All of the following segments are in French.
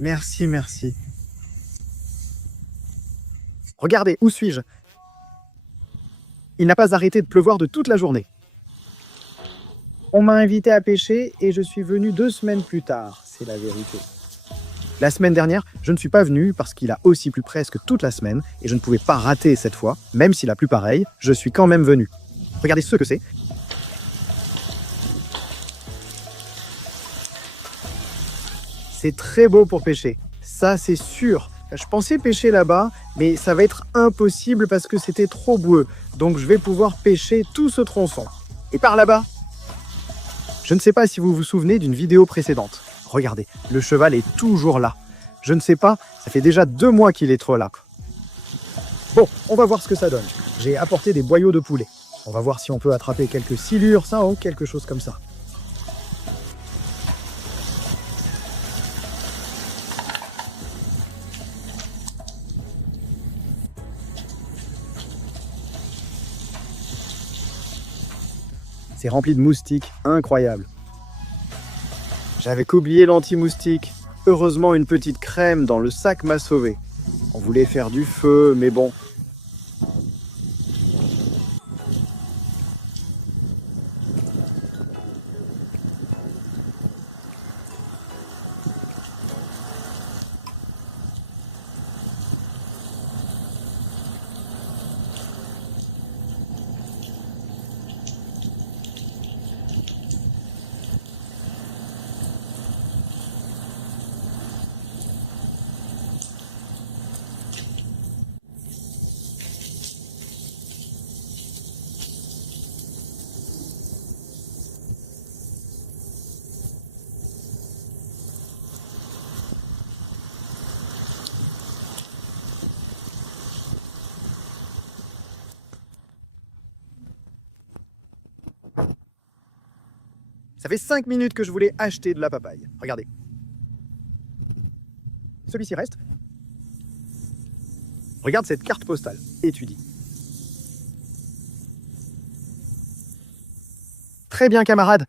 Merci, merci. Regardez, où suis-je? Il n'a pas arrêté de pleuvoir de toute la journée. On m'a invité à pêcher et je suis venu 2 semaines plus tard, c'est la vérité. La semaine dernière, je ne suis pas venu parce qu'il a aussi plu presque toute la semaine et je ne pouvais pas rater cette fois, même s'il a plu pareil, je suis quand même venu. Regardez ce que c'est. C'est très beau pour pêcher, ça c'est sûr. Je pensais pêcher là-bas, mais ça va être impossible parce que c'était trop boueux. Donc je vais pouvoir pêcher tout ce tronçon. Et par là-bas, je ne sais pas si vous vous souvenez d'une vidéo précédente. Regardez, le cheval est toujours là. Je ne sais pas, ça fait déjà 2 mois qu'il est trop là. Bon, on va voir ce que ça donne. J'ai apporté des boyaux de poulet. On va voir si on peut attraper quelques silures, ça ou quelque chose comme ça. C'est rempli de moustiques, incroyable. J'avais oublié l'anti-moustique. Heureusement, une petite crème dans le sac m'a sauvé. On voulait faire du feu, mais bon. Ça fait 5 minutes que je voulais acheter de la papaye. Regardez. Celui-ci reste. Regarde cette carte postale. Étudie. Très bien, camarade.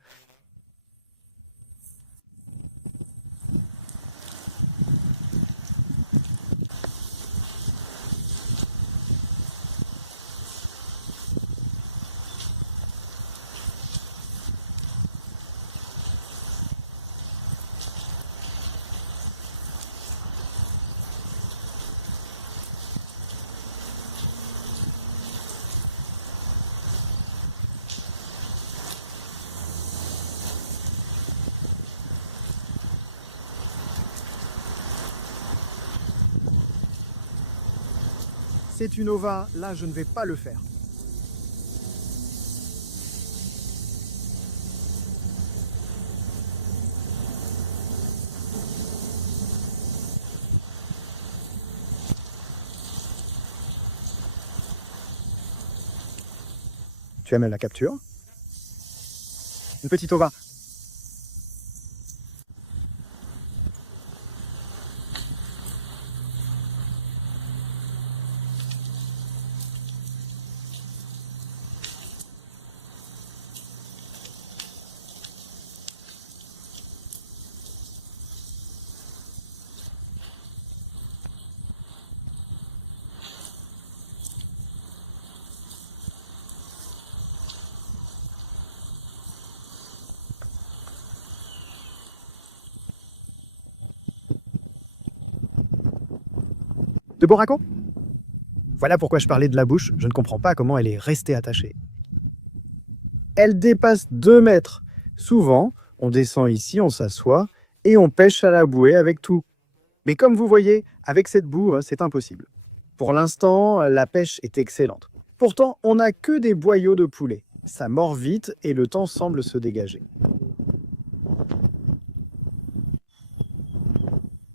C'est une ova, là je ne vais pas le faire. Tu aimes la capture? Une petite ova. De Boraco? Voilà pourquoi je parlais de la bouche, je ne comprends pas comment elle est restée attachée. Elle dépasse 2 mètres. Souvent, on descend ici, on s'assoit et on pêche à la bouée avec tout. Mais comme vous voyez, avec cette boue, c'est impossible. Pour l'instant, la pêche est excellente. Pourtant, on n'a que des boyaux de poulet. Ça mord vite et le temps semble se dégager.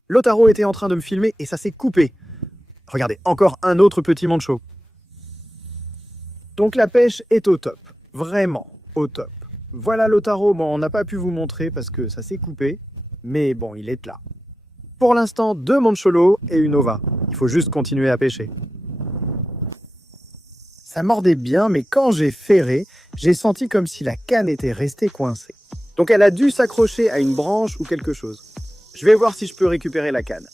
Lotaro était en train de me filmer et ça s'est coupé. Regardez, encore un autre petit manchot. Donc la pêche est au top. Vraiment au top. Voilà Lotaro, bon, on n'a pas pu vous montrer parce que ça s'est coupé. Mais bon, il est là. Pour l'instant, 2 mancholos et une ova. Il faut juste continuer à pêcher. Ça mordait bien, mais quand j'ai ferré, j'ai senti comme si la canne était restée coincée. Donc elle a dû s'accrocher à une branche ou quelque chose. Je vais voir si je peux récupérer la canne.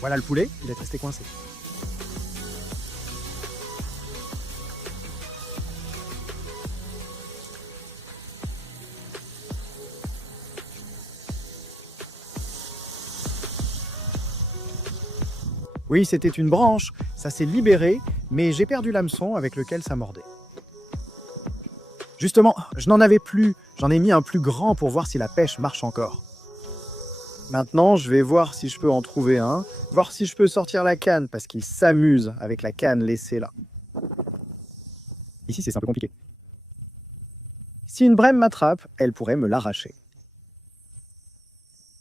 Voilà le poulet, il est resté coincé. Oui, c'était une branche, ça s'est libéré, mais j'ai perdu l'hameçon avec lequel ça mordait. Justement, je n'en avais plus, j'en ai mis un plus grand pour voir si la pêche marche encore. Maintenant, je vais voir si je peux en trouver un, voir si je peux sortir la canne, parce qu'il s'amuse avec la canne laissée là. Ici, c'est un peu compliqué. Si une brème m'attrape, elle pourrait me l'arracher.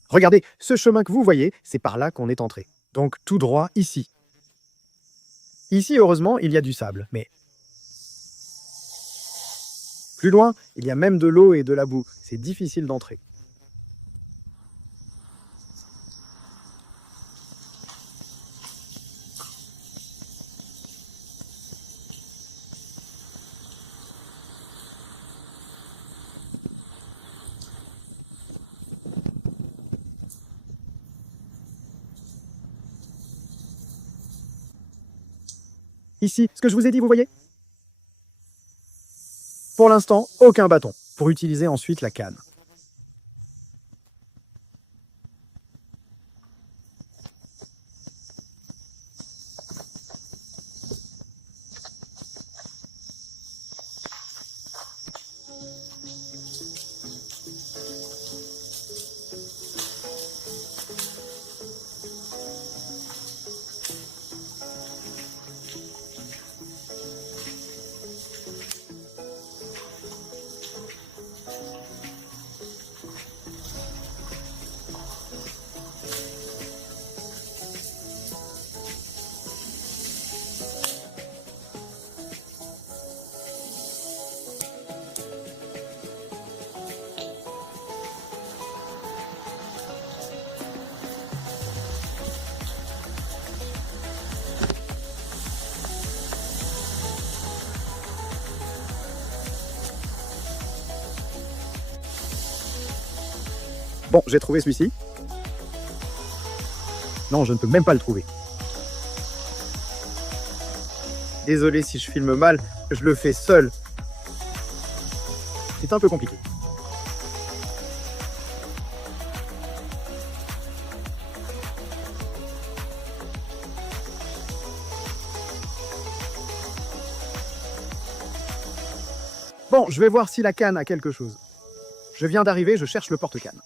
Regardez, ce chemin que vous voyez, c'est par là qu'on est entré. Donc tout droit ici. Ici, heureusement, il y a du sable, mais plus loin, il y a même de l'eau et de la boue. C'est difficile d'entrer. Ici, ce que je vous ai dit, vous voyez? Pour l'instant, aucun bâton, pour utiliser ensuite la canne. Bon, j'ai trouvé celui-ci. Non, je ne peux même pas le trouver. Désolé si je filme mal, je le fais seul. C'est un peu compliqué. Bon, je vais voir si la canne a quelque chose. Je viens d'arriver, je cherche le porte-canne.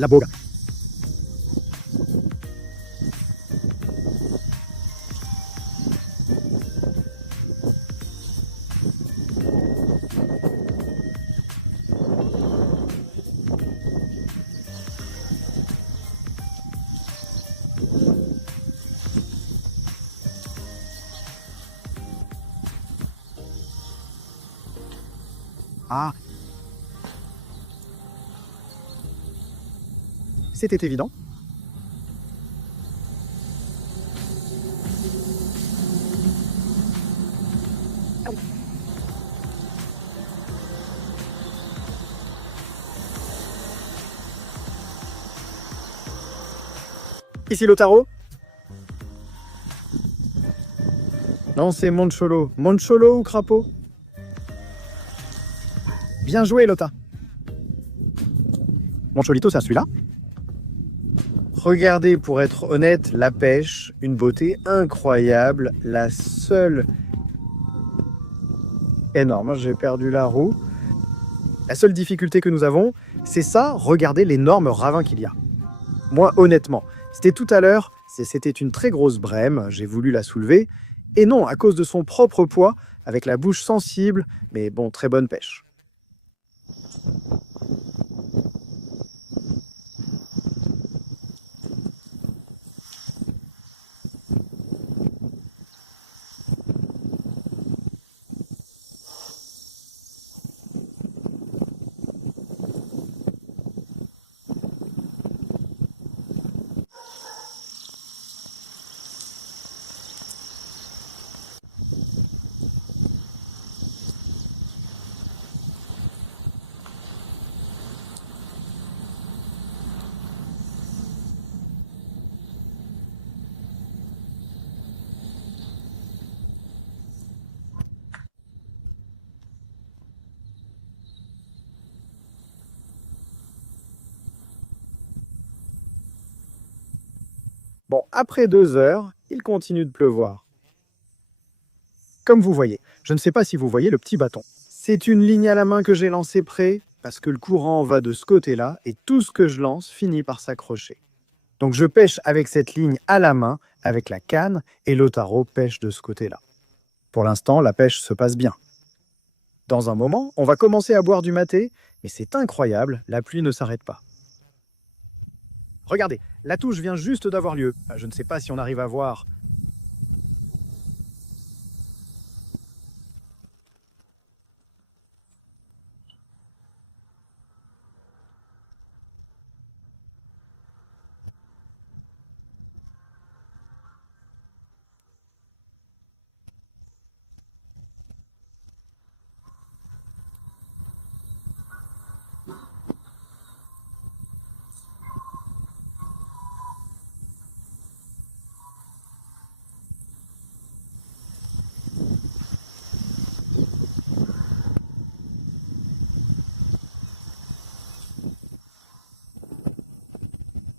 La boga. Ah, c'était évident. Ici Lotaro. Non, c'est Moncholo. Moncholo ou crapaud? Bien joué, Lota. Moncholito, c'est celui-là. Regardez, pour être honnête, la pêche, une beauté incroyable. La seule... Énorme, j'ai perdu la roue. La seule difficulté que nous avons, c'est ça, regardez l'énorme ravin qu'il y a. Moi, honnêtement, c'était tout à l'heure, c'était une très grosse brème, j'ai voulu la soulever, et non, à cause de son propre poids, avec la bouche sensible, mais bon, très bonne pêche. Bon, après 2 heures, il continue de pleuvoir. Comme vous voyez, je ne sais pas si vous voyez le petit bâton. C'est une ligne à la main que j'ai lancée près, parce que le courant va de ce côté-là, et tout ce que je lance finit par s'accrocher. Donc je pêche avec cette ligne à la main, avec la canne, et Lotaro pêche de ce côté-là. Pour l'instant, la pêche se passe bien. Dans un moment, on va commencer à boire du maté, mais c'est incroyable, la pluie ne s'arrête pas. Regardez, la touche vient juste d'avoir lieu. Je ne sais pas si on arrive à voir.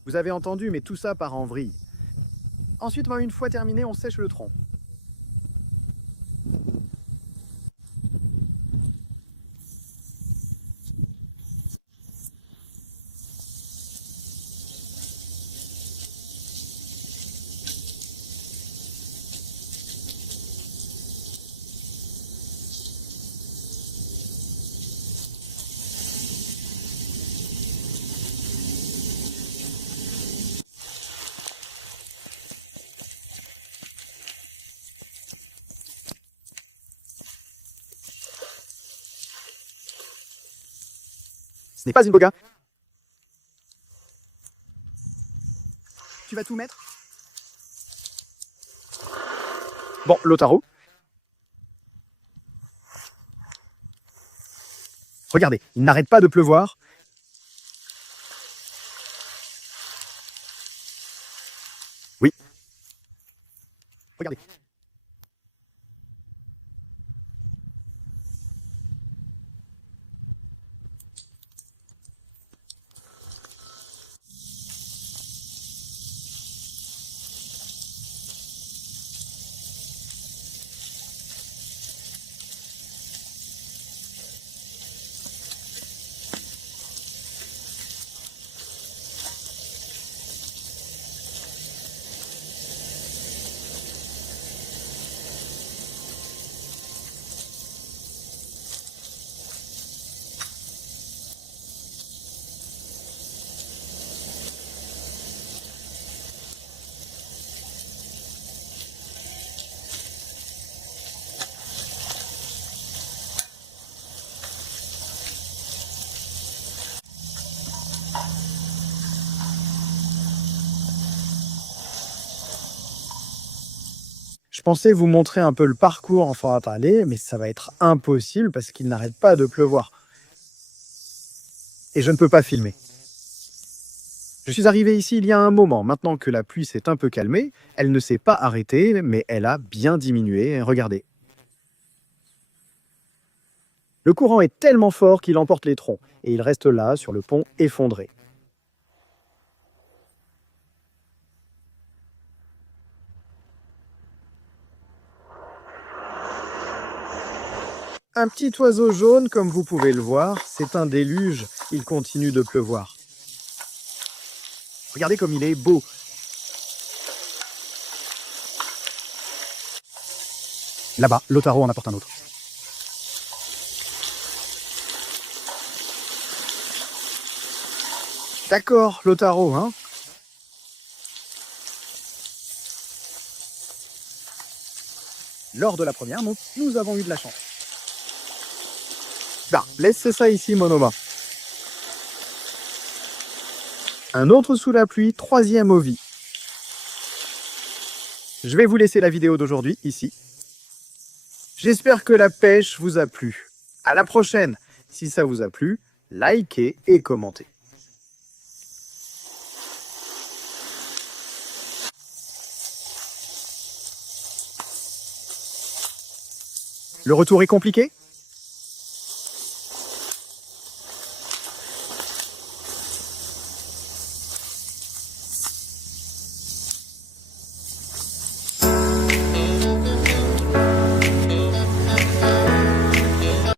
Vous avez entendu, mais tout ça part en vrille. Ensuite, une fois terminé, on sèche le tronc. Ce n'est pas une boga. Tu vas tout mettre? Bon, Lotaro. Regardez, il n'arrête pas de pleuvoir. Oui. Regardez. Je pensais vous montrer un peu le parcours en forêt allée, mais ça va être impossible parce qu'il n'arrête pas de pleuvoir. Et je ne peux pas filmer. Je suis arrivé ici il y a un moment. Maintenant que la pluie s'est un peu calmée, elle ne s'est pas arrêtée, mais elle a bien diminué. Regardez. Le courant est tellement fort qu'il emporte les troncs, et il reste là, sur le pont, effondré. Un petit oiseau jaune, comme vous pouvez le voir, c'est un déluge, il continue de pleuvoir. Regardez comme il est beau. Là-bas, Lotaro en apporte un autre. D'accord, Lotaro, hein? Lors de la première monte, nous avons eu de la chance. Bah, laisse ça ici, Monoma. Un autre sous la pluie, troisième ovi. Je vais vous laisser la vidéo d'aujourd'hui ici. J'espère que la pêche vous a plu. À la prochaine. Si ça vous a plu, likez et commentez. Le retour est compliqué?